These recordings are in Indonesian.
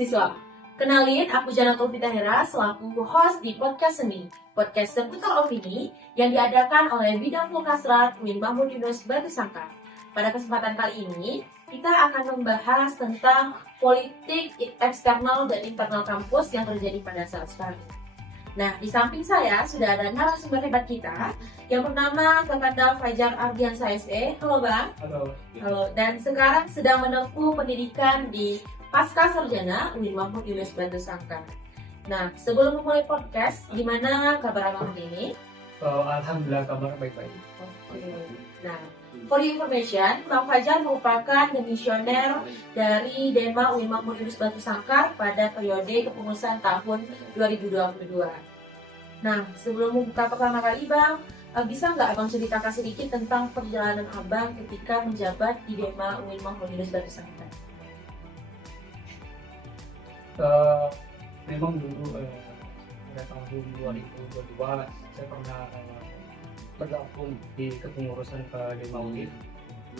mahasiswa. Kenalin, aku Janatul Fitahira selaku host di Podcast Seni, podcast seputar opini yang diadakan oleh Bidang Mulkasrat UIN Mahmud Yunus Batu Sangkar. Pada kesempatan kali ini, kita akan membahas tentang politik eksternal dan internal kampus yang terjadi pada saat sekarang. Nah, di samping saya sudah ada narasumber hebat kita yang bernama Kakanda Fajar Ardiansa SE. Halo Bang. Halo. Dan sekarang sedang menempuh pendidikan di Pasca Sarjana UIN Mahmud Yunus Batu Sangkar. Nah, sebelum memulai podcast, gimana kabar Abang hari ini? Alhamdulillah kabar baik-baik. Oke. Nah, for your information, Bang Fajar merupakan demisioner dari Dema UIN Mahmud Yunus Batu Sangkar pada periode kepengurusan tahun 2022. Nah, sebelum membuka pertama kali Bang, bisa nggak Abang ceritakan sedikit tentang perjalanan Abang ketika menjabat di Dema UIN Mahmud Yunus Batu Sangkar? Memang dulu pada tahun 2022 saya pernah bergabung di kepengurusan Dema UIN,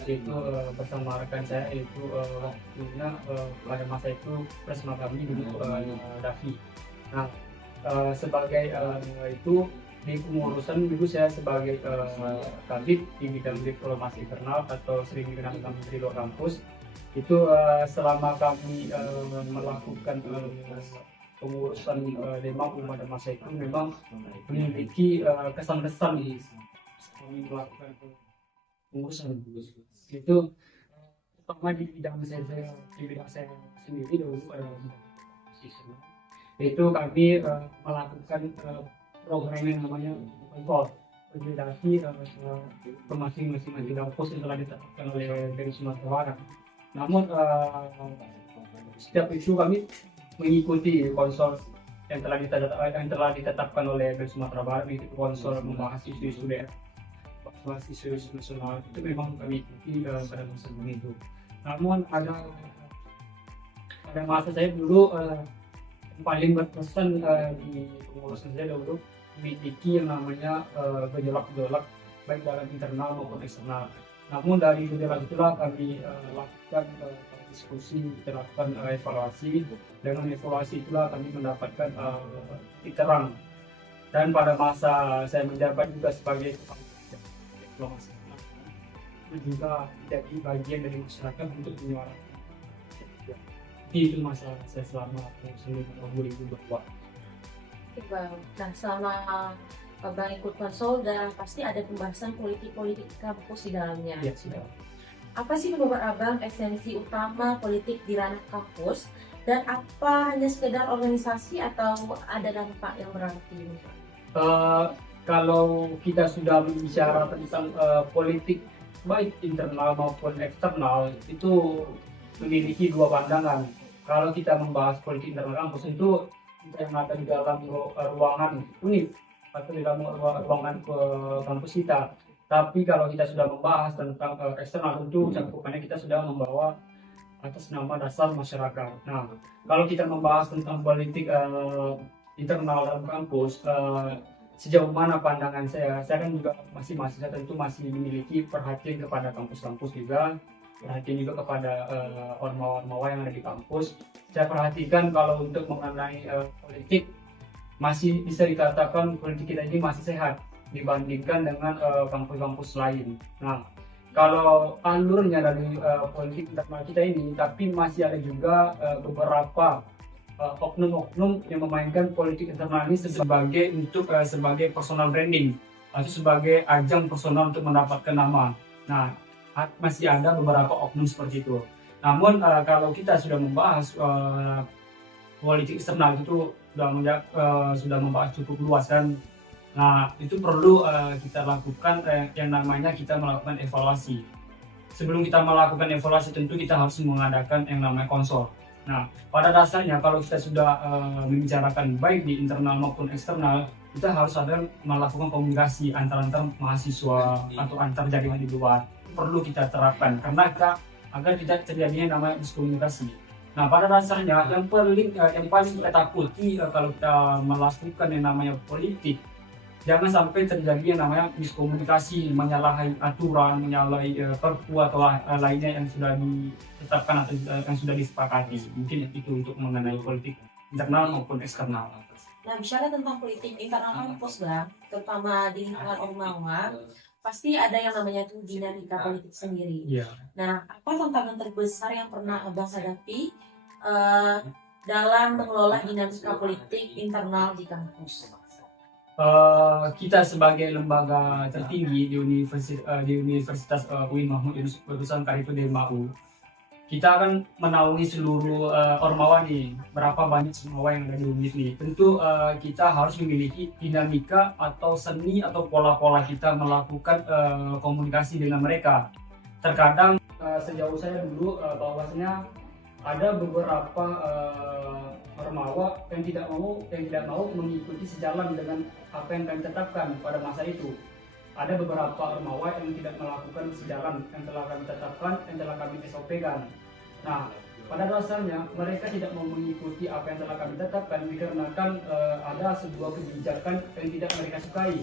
yaitu bersama rekan saya, yaitu waktunya pada masa itu presma kami dulu Davi. Nah, sebagai itu di kepengurusan dulu saya sebagai kadip di bidang diplomasi internal atau sering dikenal Menteri Luar Kampus. Itu selama kami melakukan pengurusan Dema pada masa itu memang memiliki kesan-kesan kami melakukan pengurusan itu, pertama di bidang saya sendiri dulu itu kami melakukan program yang namanya koordinasi ke masing-masing kampus yang telah ditetapkan oleh dari Sumatera Barat. Namun setiap isu kami mengikuti konsol yang telah ditetapkan oleh dari Sumatera Barat, itu konsol membahas isu-isu daerah, membahas isu-isu nasional, itu memang kami ikuti pada masa itu. Namun ada masa saya dulu yang paling berkesan di pengurusan saya dulu memiliki yang namanya gejolak-gejolak baik dalam internal maupun eksternal. Namun dari gejolak itulah kami lakukan diskusi, kita lakukan evaluasi. Dengan evaluasi itulah kami mendapatkan titik terang. Dan pada masa saya menjabat juga sebagai kepala diplomasi, juga jadi bagian dari masyarakat untuk menyuarakan. Itu masalah saya selama tahun 2022. Nah, selama Abang ikut konsol dan pasti ada pembahasan politik kampus di dalamnya. Ya, apa sih menurut Abang esensi utama politik di ranah kampus, dan apa hanya sekedar organisasi atau ada dampak yang berarti? Kalau kita sudah berbicara tentang politik baik internal maupun eksternal, itu memiliki dua pandangan. Kalau kita membahas politik internal kampus itu yang ada di dalam ruangan univ atau di dalam ruangan kampus kita. Tapi kalau kita sudah membahas tentang eksternal, tentu cakupannya kita sudah membawa atas nama dasar masyarakat. Nah, kalau kita membahas tentang politik internal dalam kampus, sejauh mana pandangan saya kan juga masih mahasiswa, tentu masih memiliki perhatian kepada kampus-kampus juga, perhatian juga kepada ormawa-ormawa yang ada di kampus. Saya perhatikan kalau untuk mengenai politik, masih bisa dikatakan politik kita ini masih sehat dibandingkan dengan kampus-kampus lain. Nah, kalau alurnya dari politik internal kita ini, tapi masih ada juga beberapa oknum-oknum yang memainkan politik internal ini sebagai personal branding atau sebagai ajang personal untuk mendapatkan nama. Nah, masih ada beberapa oknum seperti itu. Namun kalau kita sudah membahas politik eksternal itu sudah membahas cukup luas, dan nah itu perlu kita lakukan yang namanya kita melakukan evaluasi. Sebelum kita melakukan evaluasi, tentu kita harus mengadakan yang namanya konsol. Nah, pada dasarnya kalau kita sudah membicarakan baik di internal maupun eksternal, kita harus ada melakukan komunikasi antar mahasiswa atau antar jaringan di luar. Itu perlu kita terapkan karena agar tidak terjadinya namanya miskomunikasi. Nah, pada dasarnya yang paling kita takuti kalau kita melakukan yang namanya politik jangan sampai terjadi yang namanya miskomunikasi, menyalahi aturan, menyalahi perpu atau lainnya yang sudah ditetapkan atau yang sudah disepakati. Mungkin itu untuk mengenai politik internal maupun eksternal. Nah, bicara tentang politik internal kampus, Bang, terutama di lingkungan Ormawa, pasti ada yang namanya tuh dinamika politik sendiri. Iya. Nah, apa tantangan terbesar yang pernah Abang hadapi dalam mengelola dinamika politik internal di kampus? Kita sebagai lembaga tertinggi di Universitas UIN Mahmud Yunus Bagusan Karifu DMAU, kita akan menaungi seluruh Ormawa nih, berapa banyak Ormawa yang ada di UNIS nih. Tentu kita harus memiliki dinamika atau seni atau pola-pola kita melakukan komunikasi dengan mereka. Terkadang sejauh saya dulu bahwasanya ada beberapa Ormawa yang tidak mau mengikuti sejalan dengan apa yang kami tetapkan pada masa itu. Ada beberapa Ormawa yang tidak melakukan sejalan yang telah kami tetapkan, yang telah kami SOP-kan. Nah, pada dasarnya mereka tidak mau mengikuti apa yang telah kami tetapkan dikarenakan ada sebuah kebijakan yang tidak mereka sukai.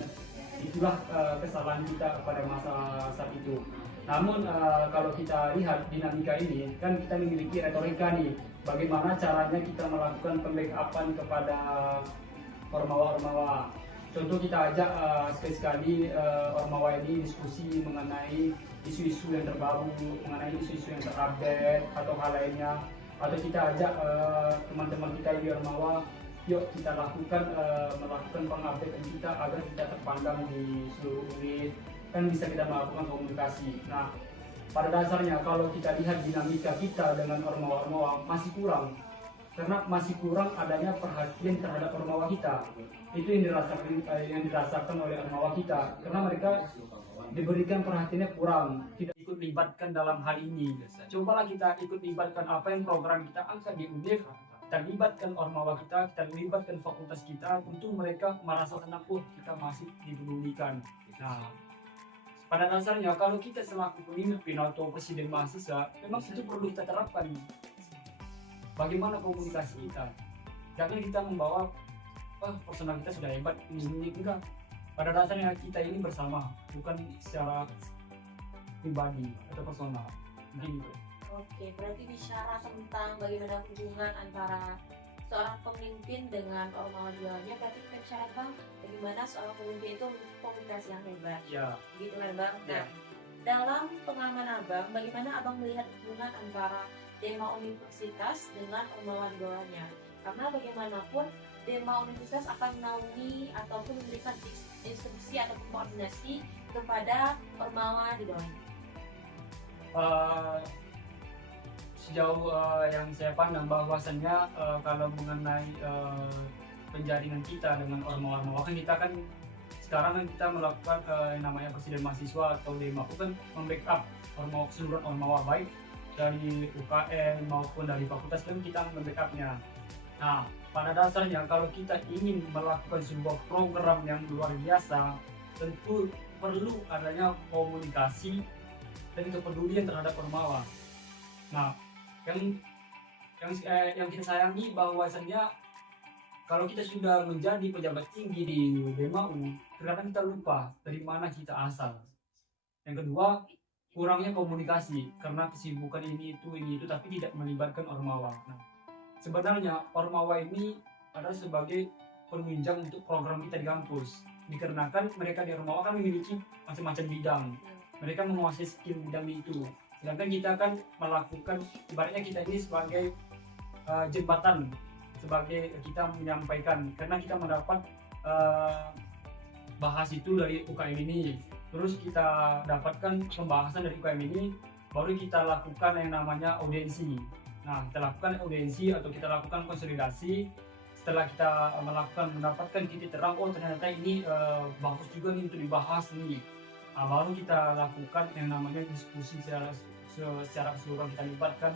Itulah kesalahan kita pada masa saat itu. Namun kalau kita lihat dinamika ini, kan kita memiliki retorika nih, bagaimana caranya kita melakukan pembackupan kepada Ormawa-Ormawa. Contoh kita ajak sekali-sekali Ormawa ini diskusi mengenai isu-isu yang terbaru, mengenai isu-isu yang terupdate atau hal lainnya. Atau kita ajak teman-teman kita di Ormawa, yuk kita melakukan pengupdatean kita agar kita terpandang di seluruh unit, kan bisa kita melakukan komunikasi. Nah, pada dasarnya kalau kita lihat dinamika kita dengan Ormawa-Ormawa masih kurang, karena masih kurang adanya perhatian terhadap Ormawa kita. Itu yang dirasakan oleh Ormawa kita, karena mereka diberikan perhatiannya kurang, tidak ikut libatkan dalam hal ini. Cobalah kita ikut libatkan apa yang program kita angkat di UNIF, kita libatkan Ormawa kita libatkan fakultas kita, untuk mereka merasa senang, kita masih dipedulikan. Nah, pada dasarnya kalau kita selaku pemimpin atau presiden mahasiswa, memang itu perlu kita terapkan. Bagaimana komunikasi kita? Jangan kita membawa personal kita sudah hebat, ini enggak. Pada dasarnya kita ini bersama, bukan secara pribadi atau personal. Mungkin itu. Oke, berarti bicara tentang bagaimana hubungan antara seorang pemimpin dengan Ormawa di bawahnya, berarti kita bicara tentang bagaimana seorang pemimpin itu komunikasi yang hebat. Ya. Gitu kan, Bang? Ya. Nah, dalam pengalaman Abang, bagaimana Abang melihat hubungan antara Dema Universitas dengan Ormawa di bawahnya? Karena bagaimanapun Dema Universitas akan menaungi ataupun memberikan instruksi ataupun koordinasi kepada Ormawa di bawahnya. Sejauh yang saya pandang bahwasannya kalau mengenai penjaringan kita dengan Ormawa-Ormawa, kan kita kan sekarang kan kita melakukan yang namanya presiden mahasiswa atau DMAU kan membackup seluruh Ormawa, baik dari UKM maupun dari fakultas, kan kita membackupnya. Nah, pada dasarnya kalau kita ingin melakukan sebuah program yang luar biasa, tentu perlu adanya komunikasi dan kepedulian terhadap Ormawa. Nah, yang kita sayangi bahwasannya kalau kita sudah menjadi pejabat tinggi di DMAU, terkadang kita lupa dari mana kita asal. Yang kedua, kurangnya komunikasi karena kesibukan ini itu, tapi tidak melibatkan Ormawa. Nah, sebenarnya Ormawa ini adalah sebagai penunjang untuk program kita di kampus. Dikarenakan mereka di Ormawa kan memiliki macam-macam bidang. Mereka menguasai skill bidang itu. Sedangkan kita kan melakukan, ibaratnya kita ini sebagai jembatan, sebagai kita menyampaikan, karena kita mendapat bahas itu dari UKM ini, terus kita dapatkan pembahasan dari UKM ini, baru kita lakukan yang namanya audiensi. Nah, kita lakukan audiensi atau kita lakukan konsolidasi. Setelah kita mendapatkan titik terang, ternyata ini bagus juga nih untuk dibahas nih. Nah, baru kita lakukan yang namanya diskusi secara keseluruhan, kita libatkan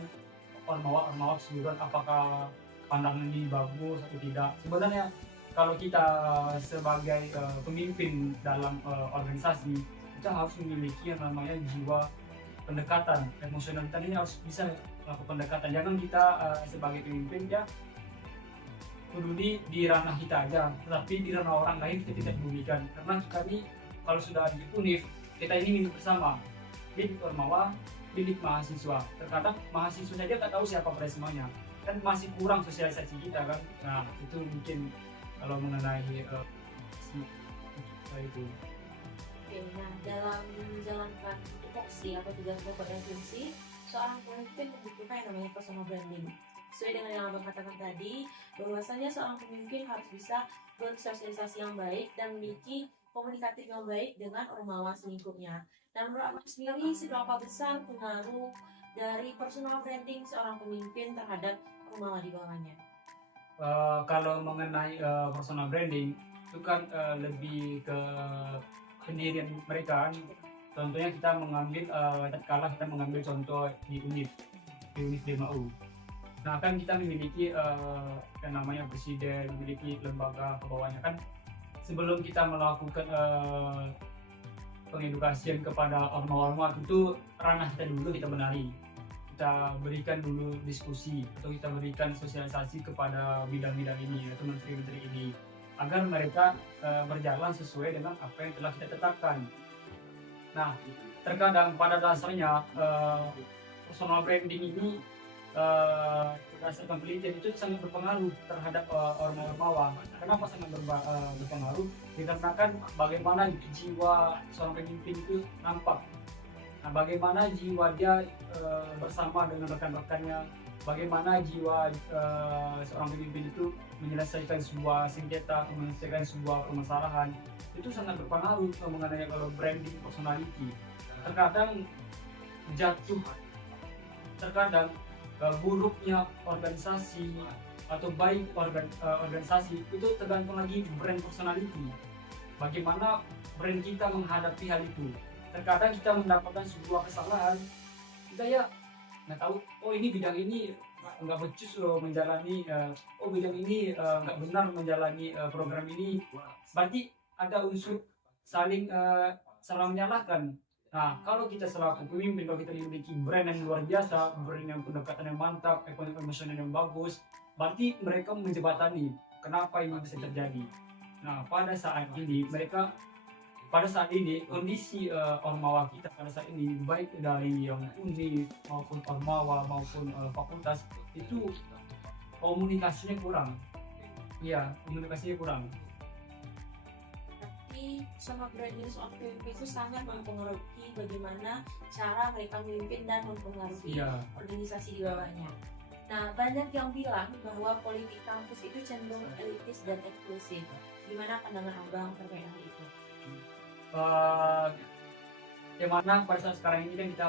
Ormawa keseluruhan, apakah pandangan ini bagus atau tidak. Sebenarnya kalau kita sebagai pemimpin dalam organisasi, kita harus memiliki yang namanya jiwa pendekatan emosional. Kita ini harus bisa melakukan pendekatan. Jangan kita sebagai pemimpin ya peduli di ranah kita aja, tetapi di ranah orang lain kita tidak pedulikan. Karena kami kalau sudah di UNIF, kita ini milik bersama, milik Ormawa, milik mahasiswa. Terkadang mahasiswa saja nggak tahu siapa presmanya, kan masih kurang sosialisasi kita kan. Nah itu mungkin kalau mengenai itu. Oke, nah dalam menjalankan tupoksi atau tugas pokok dan fungsi, seorang pemimpin membutuhkan yang namanya personal branding. Sesuai dengan yang Abang katakan tadi, bahwasanya seorang pemimpin harus bisa bersosialisasi yang baik dan memiliki komunikatif yang baik dengan ormawa selingkupnya. Dan menurut Abang sendiri, seberapa besar pengaruh dari personal branding seorang pemimpin terhadap ormawa di bawahnya? Kalau mengenai personal branding itu kan lebih ke pendirian mereka kan. Contohnya kita mengambil tatkala kita mengambil contoh di UNIF DMAU. Nah kan kita memiliki yang namanya presiden, memiliki lembaga ke bawahnya kan. Sebelum kita melakukan pengedukasian kepada orma-orma, tentu ranah kita dulu kita benahi. Kita berikan dulu diskusi atau kita berikan sosialisasi kepada bidang-bidang ini atau menteri-menteri ini agar mereka berjalan sesuai dengan apa yang telah kita tetapkan. Nah, terkadang pada dasarnya personal branding ini berdasarkan penelitian itu sangat berpengaruh terhadap orma-ormawa. Kenapa sangat berpengaruh? Dikarenakan bagaimana jiwa seorang pemimpin itu nampak. Nah, bagaimana jiwa dia bersama dengan rekan-rekannya, bagaimana jiwa seorang pemimpin itu menyelesaikan sebuah sengketa, menyelesaikan sebuah permasalahan, itu sangat berpengaruh mengenai kalau branding personality. Terkadang buruknya organisasi atau baik organisasi itu tergantung lagi brand personality. Bagaimana brand kita menghadapi hal itu. Terkadang kita mendapatkan sebuah kesalahan, kita ya nggak tahu, oh ini bidang ini nggak becus loh menjalani, oh bidang ini nggak benar menjalani program ini, berarti ada unsur saling menyalahkan. Nah kalau kita selaku pemimpin, kalau kita memiliki brand yang luar biasa, brand yang pendekatan yang mantap, ekonomi emosional yang bagus, berarti mereka menjembatani kenapa ini bisa terjadi. Nah pada saat ini kondisi ormawa kita pada saat ini, baik dari yang UNI maupun ormawa maupun fakultas, itu komunikasinya kurang. Iya, komunikasinya kurang. Tapi sama branding seorang pemimpin itu sangat mempengaruhi bagaimana cara mereka memimpin dan mempengaruhi organisasi di bawahnya. Nah, banyak yang bilang bahwa politik kampus itu cenderung elitis dan eksklusif. Gimana pandangan Abang terkait hal itu? Yang mana pada saat sekarang ini kan kita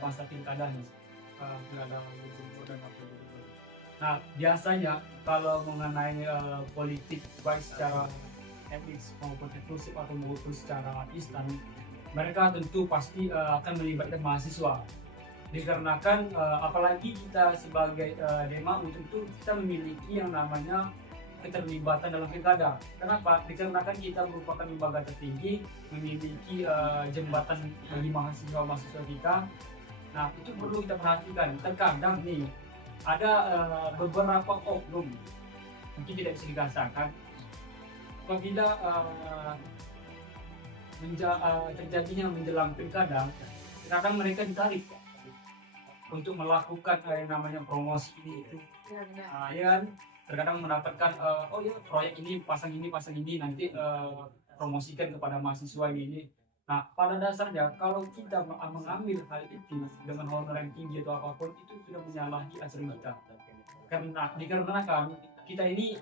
masa pilkada nih, pilkada dan apa gitu. Nah biasanya kalau mengenai politik baik secara etis maupun eksklusif atau maupun secara instan, mereka tentu pasti akan melibatkan mahasiswa. Dikarenakan apalagi kita sebagai DMAU tentu kita memiliki yang namanya keterlibatan dalam pilkada. Kenapa? Dikarenakan kita merupakan lembaga tertinggi, memiliki jembatan bagi mahasiswa kita. Nah itu perlu kita perhatikan. Terkadang nih ada beberapa oknum, mungkin tidak bisa dikatakan, apabila terjadinya menjelang pilkada, terkadang mereka ditarik untuk melakukan yang namanya promosi ini itu. Ya, terkadang mendapatkan oh ya proyek ini pasang ini nanti promosikan kepada mahasiswa ini. Nah pada dasarnya kalau kita mengambil hal itu dengan honor yang tinggi atau apapun, itu sudah menyalahi aturan kita. Karena dikarenakan kita ini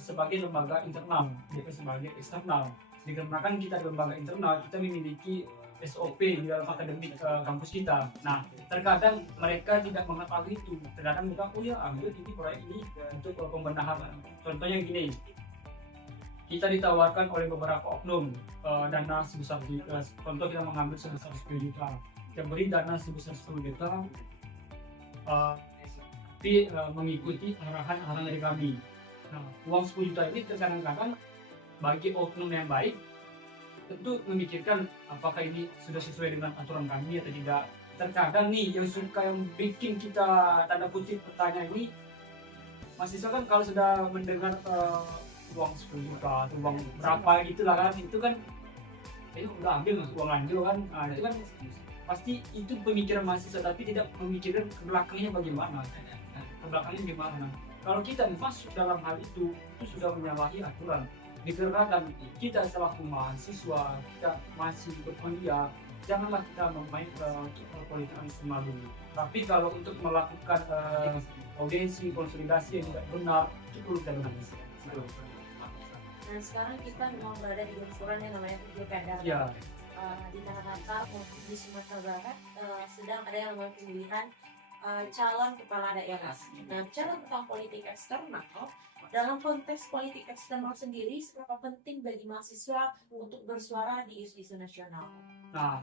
sebagai lembaga internal, bukan sebagai eksternal. Dikarenakan kita lembaga internal, kita memiliki SOP di dalam akademik kampus kita. Nah, terkadang mereka tidak mengetahui itu. Terkadang mereka, oh ya ambil ini proyek ini untuk pembenahan. Contohnya gini, kita ditawarkan oleh beberapa oknum dana sebesar, contoh kita mengambil sebesar 10 juta. Kita beri dana sebesar 10 juta, tapi mengikuti arahan dari kami. Nah, uang 10 juta ini terkadang-kadang bagi oknum yang baik, tentu memikirkan apakah ini sudah sesuai dengan aturan kami atau tidak. Terkadang nih yang bikin kita tanda kutip bertanya ini, mahasiswa kan kalau sudah mendengar uang 10 juta atau uang berapa gitu lah kan, itu kan udah ambil masuk uang lanjut kan. Nah, itu kan pasti itu pemikiran mahasiswa, tapi tidak memikirkan ke belakangnya bagaimana, ke belakangnya gimana. Kalau kita masuk dalam hal itu sudah menyalahi aturan. Dikarenakan kita selaku mahasiswa, kita masih berkuliah, janganlah kita bermain politik eksternal dulu. Tapi kalau untuk melakukan audiensi, konsolidasi yang tidak benar, itu perlu kita dengar. Nah sekarang kita memang berada di lingkungan yang namanya pilkada. Ya. Di Jakarta maupun di Sumatera Barat sedang ada yang namanya pemilihan calon kepala daerah. Nah bicara tentang politik eksternal, dalam konteks politik eksternal sendiri, seberapa penting bagi mahasiswa untuk bersuara di isu-isu nasional? Nah,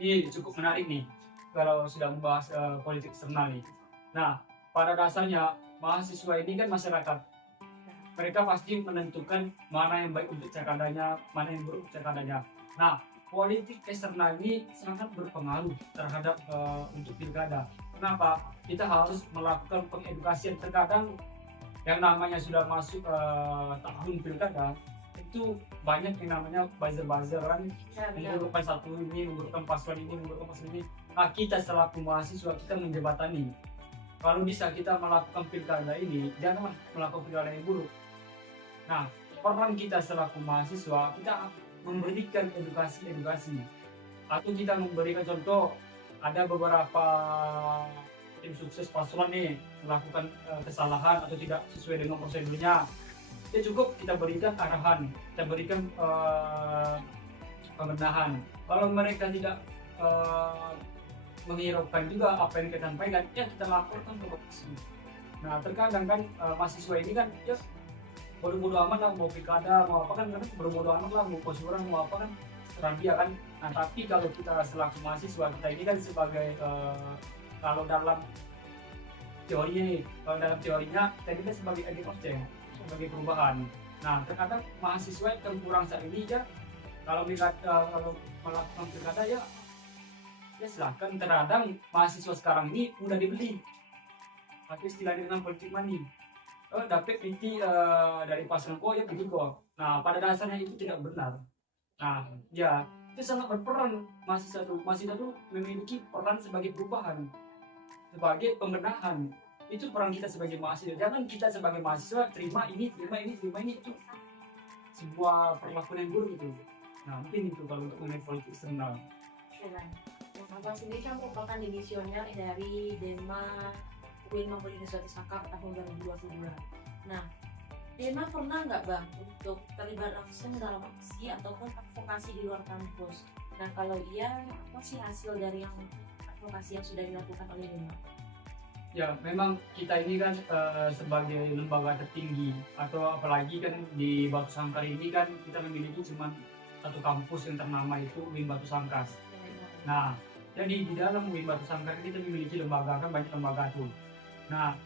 ini cukup menarik nih kalau sudah membahas politik eksternal nih. Nah, pada dasarnya mahasiswa ini kan masyarakat. Mereka pasti menentukan mana yang baik untuk cakadanya, mana yang buruk untuk cakadanya. Nah, politik eksternal ini sangat berpengaruh terhadap untuk pilkada. Kenapa? Kita harus melakukan pengedukasian. Terkadang yang namanya sudah masuk tahun pilkada itu banyak yang namanya buzzer kan, mengurukan satu ini, mengurukan paslon ini, mengurukan paslon ini. Nah, kita selaku mahasiswa kita menjembatani. Kalau bisa kita melakukan pilkada ini, jangan melakukan pilkada yang buruk. Nah, peran kita selaku mahasiswa, kita memberikan edukasi, atau kita memberikan contoh. Ada beberapa tim sukses paslon nih melakukan kesalahan atau tidak sesuai dengan prosedurnya, ya cukup kita berikan arahan, kita berikan pembenahan. Kalau mereka tidak menghiraukan juga apa yang kita sampaikan, ya kita laporkan ke polisi. Nah terkadang kan mahasiswa ini kan ya bodoh-bodoh amat lah, mau pilkada mau apa kan, karena bodoh-bodoh amat lah, mau posuran mau apa kan, serang dia kan. Nah tapi kalau kita selaku mahasiswa, kita ini kan sebagai kalau dalam teorinya kita ini sebagai agent of change, sebagai perubahan. Nah terkadang mahasiswa yang kurang saat ini ya, kalau melakukan pilkada ya silahkan. Terkadang mahasiswa sekarang ini udah dibeli, pakai istilah dengan politik money. Dapat PT dari paslon kok ya begitu kok. Nah pada dasarnya itu tidak benar. Nah ya itu sangat berperan. Mahasiswa itu memiliki peran sebagai perubahan, sebagai pembenahan. Itu peran kita sebagai mahasiswa. Jangan kita sebagai mahasiswa terima ini itu sebuah perlakuan yang buruk itu. Nah mungkin itu kalau untuk mengenai politik eksternal. Abang sendiri kan merupakan dimisioner dari Dema UIN Mampudinas Batusangkar tahun 2022. Nah, Dema pernah nggak Bang untuk terlibat langsung dalam aksi ataupun advokasi di luar kampus? Nah kalau iya, apa sih hasil dari yang advokasi yang sudah dilakukan oleh Dema? Ya memang kita ini kan sebagai lembaga tertinggi, atau apalagi kan di Batusangkar ini kan kita memiliki cuma satu kampus yang ternama, itu UIN Batusangkar. Nah jadi di dalam UIN Batusangkar kita memiliki lembaga, kan banyak lembaga tuh. Nah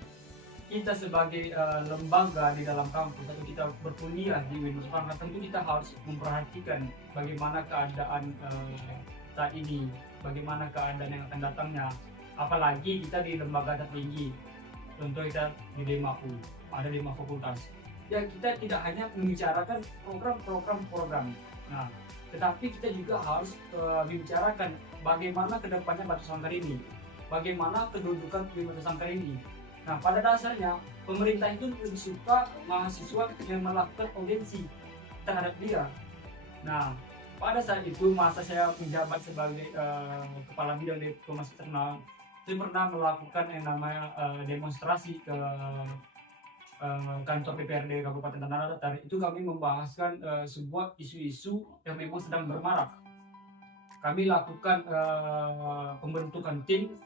kita sebagai lembaga di dalam kampus atau kita berkuliah di UIN Batusangkar, tentu kita harus memperhatikan bagaimana keadaan saat ini, bagaimana keadaan yang akan datangnya. Apalagi kita di lembaga tertinggi, contoh kita di DEMAFU, ada 5 fakultas. Ya kita tidak hanya membicarakan program. Nah, tetapi kita juga harus membicarakan bagaimana kedepannya Batusangkar ini, bagaimana kedudukan di Batusangkar ini. Nah, pada dasarnya pemerintah itu lebih suka mahasiswa yang melakukan audiensi terhadap dia. Nah, pada saat itu masa saya menjabat sebagai kepala bidang diplomasi eksternal, saya pernah melakukan yang namanya demonstrasi ke kantor DPRD Kabupaten Tanah Datar. Itu kami membahaskan sebuah isu-isu yang memang sedang bermarak. Kami lakukan pembentukan tim.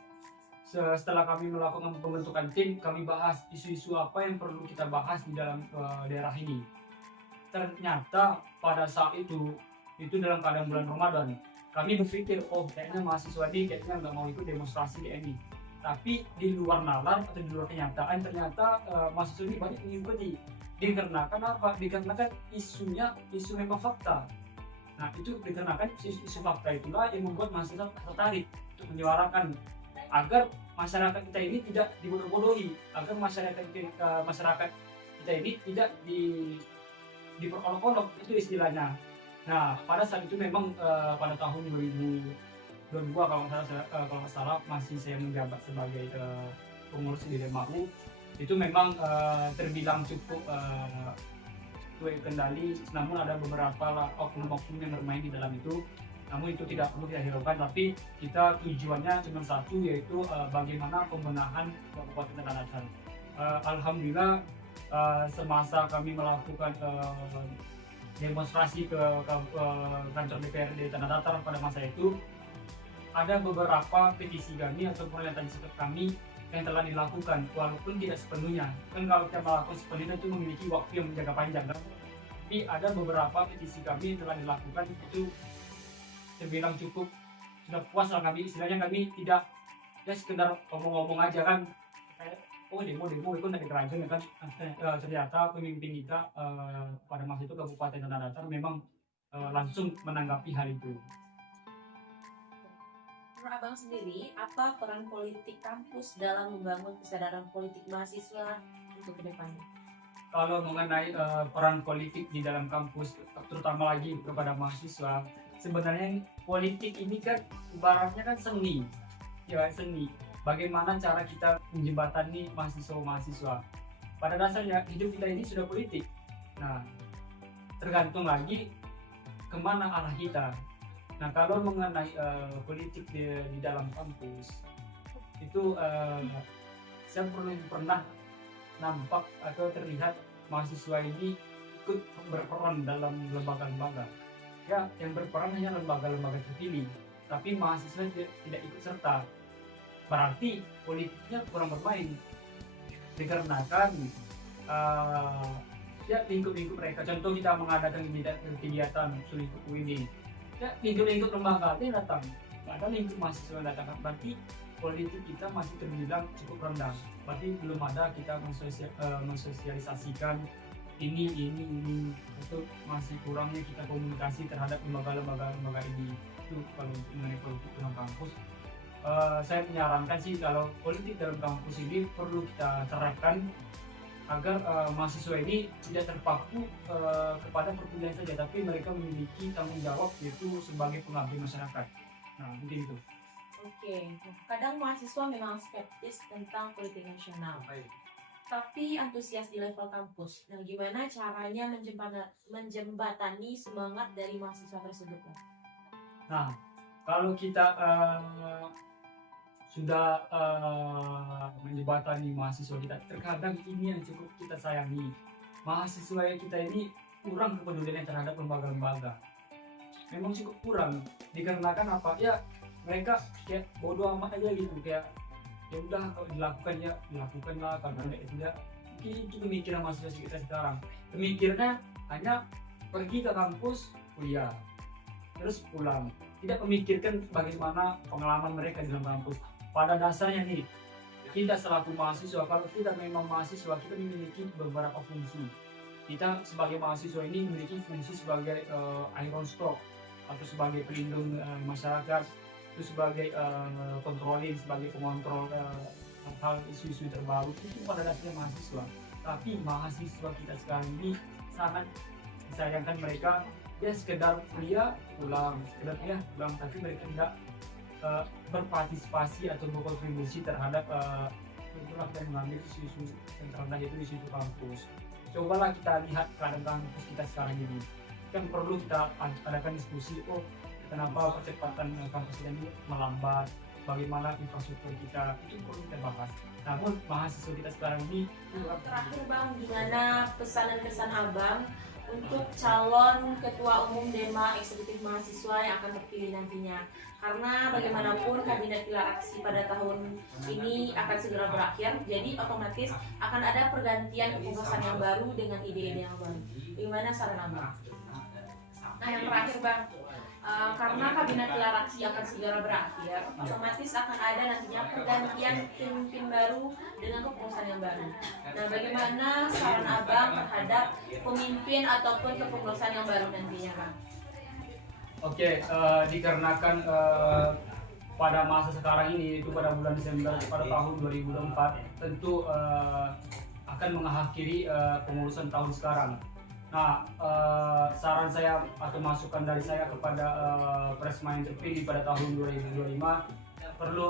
Setelah kami melakukan pembentukan tim, kami bahas isu-isu apa yang perlu kita bahas di dalam daerah ini. Ternyata pada saat itu dalam keadaan bulan Ramadan, kami berpikir, oh kayaknya mahasiswa ini kayaknya nggak mau ikut demonstrasi kayak ini. Tapi di luar nalar atau di luar kenyataan, ternyata mahasiswa ini banyak mengikuti. Dikarenakan apa? Dikarenakan isu memang fakta. Nah itu dikarenakan isu fakta itulah yang membuat mahasiswa tertarik untuk menyuarakan agar masyarakat kita ini tidak dibodoh-bodohi, agar masyarakat kita ini tidak diperolok-olok, itu istilahnya. Nah, pada saat itu memang pada tahun 2022 kalau nggak salah masih saya menjabat sebagai pengurus di DMAU, itu memang terbilang cukup sesuai kendali, namun ada beberapa oknum-oknum yang bermain di dalam itu. Namun itu tidak perlu kita hiraukan, tapi kita tujuannya cuma satu, yaitu bagaimana pembenahan Kabupaten Tanah Datar. Alhamdulillah semasa kami melakukan demonstrasi ke kantor DPRD Tanah Datar pada masa itu, ada beberapa petisi kami atau pernyataan sikap kami yang telah dilakukan, walaupun tidak sepenuhnya. Kan kalau kita melakukan sepenuhnya itu memiliki waktu yang menjaga panjang, kan? Tapi ada beberapa petisi kami yang telah dilakukan, itu terbilang cukup, sudah puas lah kami, istilahnya kami tidak ya sekedar ngomong-ngomong aja kan, kayak oh demo itu dari kerajaan kan. Ternyata pemimpin kita pada masa itu Kabupaten Tanah Datar memang langsung menanggapi hal itu. Menurut Abang sendiri, apa peran politik kampus dalam membangun kesadaran politik mahasiswa untuk kedepannya? Kalau mengenai peran politik di dalam kampus, terutama lagi kepada mahasiswa, sebenarnya politik ini kan ibaratnya kan seni, ya seni. Bagaimana cara kita menjembatani mahasiswa-mahasiswa? Pada dasarnya hidup kita ini sudah politik. Nah, tergantung lagi kemana arah kita. Nah, kalau mengenai politik di dalam kampus, itu saya pernah nampak atau terlihat mahasiswa ini ikut berperan dalam lembaga-lembaga. Ya, yang berperan hanya lembaga-lembaga terpilih, tapi mahasiswa tidak ikut serta. Berarti politiknya kurang bermain, dikarenakan ya lingkup-lingkup mereka. Contoh kita mengadakan kegiatan sulit ini, ya lingkup-lingkup lembaga itu datang, ada lingkup mahasiswa yang datang. Berarti politik kita masih terbilang cukup rendah. Berarti belum ada kita mensosialisasikan ini itu masih kurangnya kita komunikasi terhadap lembaga ini. Itu kalau mengenai politik dalam kampus, saya menyarankan sih kalau politik dalam kampus ini perlu kita terapkan agar mahasiswa ini tidak terpaku kepada perkuliahan saja, tapi mereka memiliki tanggung jawab, yaitu sebagai pengabdi masyarakat. Nah, mungkin itu. Oke, kadang mahasiswa memang skeptis tentang politik nasional. Tapi antusias di level kampus. Nah, gimana caranya menjembatani semangat dari mahasiswa tersebut? Nah, kalau kita sudah menjembatani mahasiswa kita, terkadang ini yang cukup kita sayangi. Mahasiswa kita ini kurang kepedulian terhadap lembaga-lembaga. Memang cukup kurang, dikarenakan apa? Ya, mereka kayak bodoh amat aja gitu, kayak ya udah kalau dilakukan lah, kalau tidak itu pemikiran mahasiswa kita sekarang. Pemikirannya hanya pergi ke kampus kuliah terus pulang, tidak memikirkan bagaimana pengalaman mereka di dalam kampus. Pada dasarnya nih, kita selaku mahasiswa, kalau kita memang mahasiswa, kita memiliki beberapa fungsi. Kita sebagai mahasiswa ini memiliki fungsi sebagai iron stock atau sebagai pelindung masyarakat, itu sebagai controlling, sebagai pengontrol hal isu-isu terbaru. Itu pada dasarnya mahasiswa. Tapi mahasiswa kita sekarang ini sangat disayangkan, mereka ya sekedar kuliah pulang, tapi mereka tidak berpartisipasi atau berkontribusi terhadap itulah dan mengambil isu-isu yang terendah, itu isu kampus. Cobalah kita lihat keadaan kampus kita sekarang ini, kan perlu kita adakan diskusi. Oh, kenapa percepatan kampus ini melambat, bagaimana infrastruktur kita, itu perlu kita bahas. Namun mahasiswa kita sekarang ini, terakhir Bang, gimana pesan dan kesan Abang untuk calon ketua umum DEMA eksekutif mahasiswa yang akan terpilih nantinya? Karena bagaimanapun kabinet pilar aksi pada tahun ini akan segera berakhir, jadi otomatis akan ada pergantian kepengurusan yang baru dengan ide-ide yang baru. Gimana saran Abang? Nah, yang terakhir Bang, karena kabinet pilar aksi akan segera berakhir, otomatis akan ada nantinya pergantian pemimpin baru dengan kepengurusan yang baru. Nah, bagaimana saran Abang terhadap pemimpin ataupun kepengurusan yang baru nantinya, Bang? Oke, dikarenakan pada masa sekarang ini, itu pada bulan Desember pada tahun 2024 tentu akan mengakhiri pengurusan tahun sekarang. Nah, saran saya atau masukan dari saya kepada Presma yang terpilih pada tahun 2025 perlu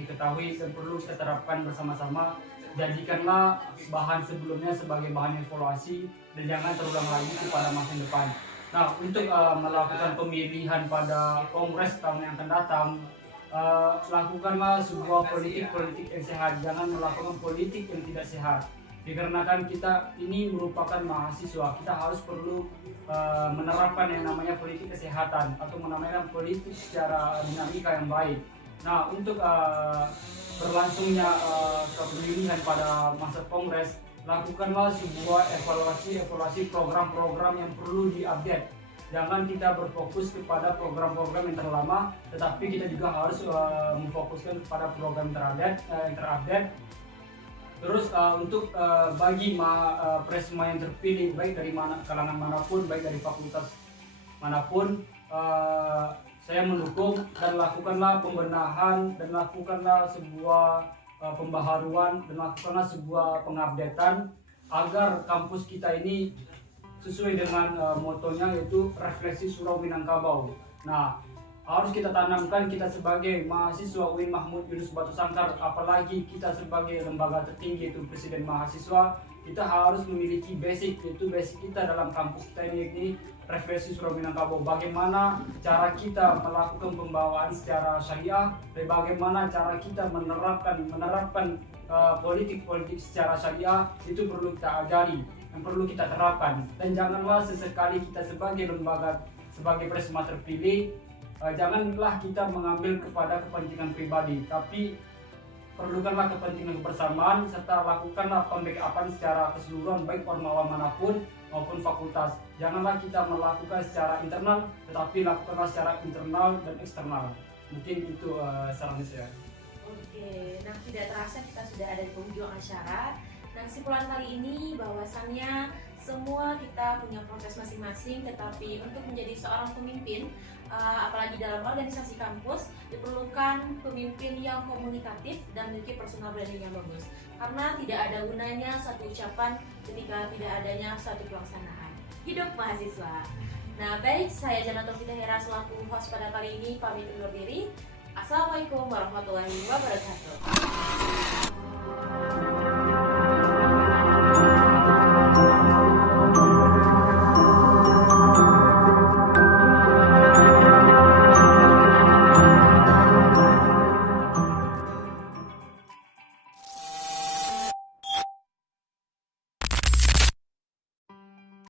diketahui dan perlu kita terapkan bersama-sama. Jadikanlah bahan sebelumnya sebagai bahan evaluasi dan jangan terulang lagi pada masa depan. Nah, untuk melakukan pemilihan pada Kongres tahun yang akan datang, lakukanlah sebuah politik yang sehat, jangan melakukan politik yang tidak sehat. Dikarenakan kita ini merupakan mahasiswa, kita harus perlu menerapkan yang namanya politik kesehatan atau menerapkan politik secara dinamika yang baik. Nah, untuk berlangsungnya pemilihan pada masa Kongres, lakukanlah sebuah evaluasi program-program yang perlu diupdate. Jangan kita berfokus kepada program-program yang terlama, tetapi kita juga harus memfokuskan kepada program yang terupdate. Terus untuk bagi Presma yang terpilih, baik dari kalangan manapun, baik dari fakultas manapun, saya mendukung dan lakukanlah pembenahan dan lakukanlah sebuah pembaharuan dan lakukanlah sebuah pengupdatean agar kampus kita ini sesuai dengan motonya, yaitu refleksi Surau Minangkabau. Nah, harus kita tanamkan, kita sebagai mahasiswa UIN Mahmud Yunus Batu Sangkar, apalagi kita sebagai lembaga tertinggi itu Presiden Mahasiswa, kita harus memiliki basic, yaitu basic kita dalam kampus kita ini refleksi Surau Minangkabau. Bagaimana cara kita melakukan pembawaan secara syariah, dan bagaimana cara kita menerapkan politik secara syariah, itu perlu kita ajari dan perlu kita terapkan. Dan janganlah sesekali kita sebagai lembaga, sebagai Presma terpilih, janganlah kita mengambil kepada kepentingan pribadi, tapi perlukanlah kepentingan kebersamaan serta lakukanlah pembackupan secara keseluruhan, baik ormawa manapun maupun fakultas. Janganlah kita melakukan secara internal, tetapi lakukanlah secara internal dan eksternal. Mungkin itu saran saya. Oke, nah tidak terasa kita sudah ada di penghujung acara. Nah, kesimpulan kali ini bahwasannya semua kita punya proses masing-masing, tetapi untuk menjadi seorang pemimpin, apalagi dalam organisasi kampus, diperlukan pemimpin yang komunikatif dan memiliki personal branding yang bagus. Karena tidak ada gunanya satu ucapan ketika tidak adanya satu pelaksanaan. Hidup mahasiswa. Nah, baik, saya Janatov Fitahira selaku host pada kali ini pamit undur diri. Assalamualaikum warahmatullahi wabarakatuh.